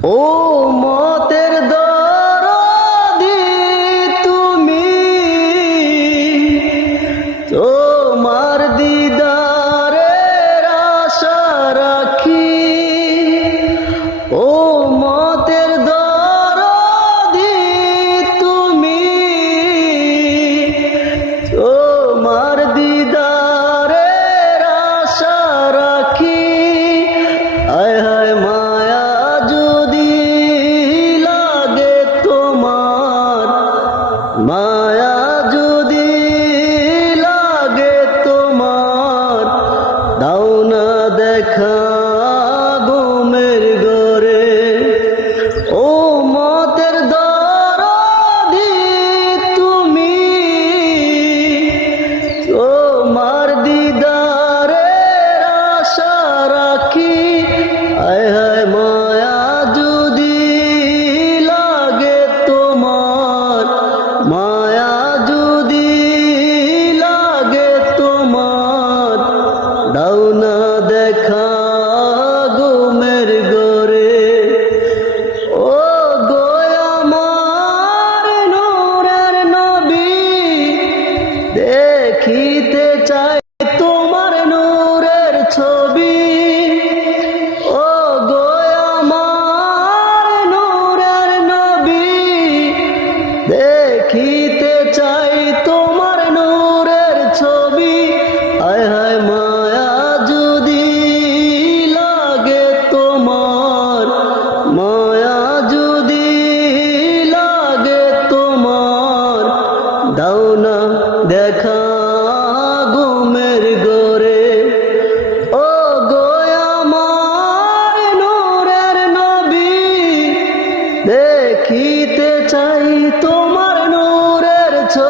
ও মতের দরদি তুমি, তোমার দিদারের আশা রাখি। ও মতের দরদি তুমি, তোমার দিদারের আশা রাখি। হায় হায় মায়া যদি লাগে তোমার, মায়া যদি লাগে তোমার, দাও না দেখা ঘুমের ঘরে। ও মতের দরদি তুমি, তোমার দিদারের আশা রাখি। হায় হায় মায়া যদি লাগে তোমার, মায়া যদি লাগে তোমার, দাও না দেখা ঘুমের ঘরে। ও গো আমার নূরের নবী, দেখিতে চাই তোমার নূরের ছবি। ও গো আমার নূরের নবী, দেখিতে চাই তোমার নূরের ছবি। হায় হায় মায়া যদি লাগে তোমার, মায়া যদি লাগে তোমার, দাও না দেখা ঘুমের ঘরে। ও গো আমার নূরের নবী, দেখিতে চাই তোমার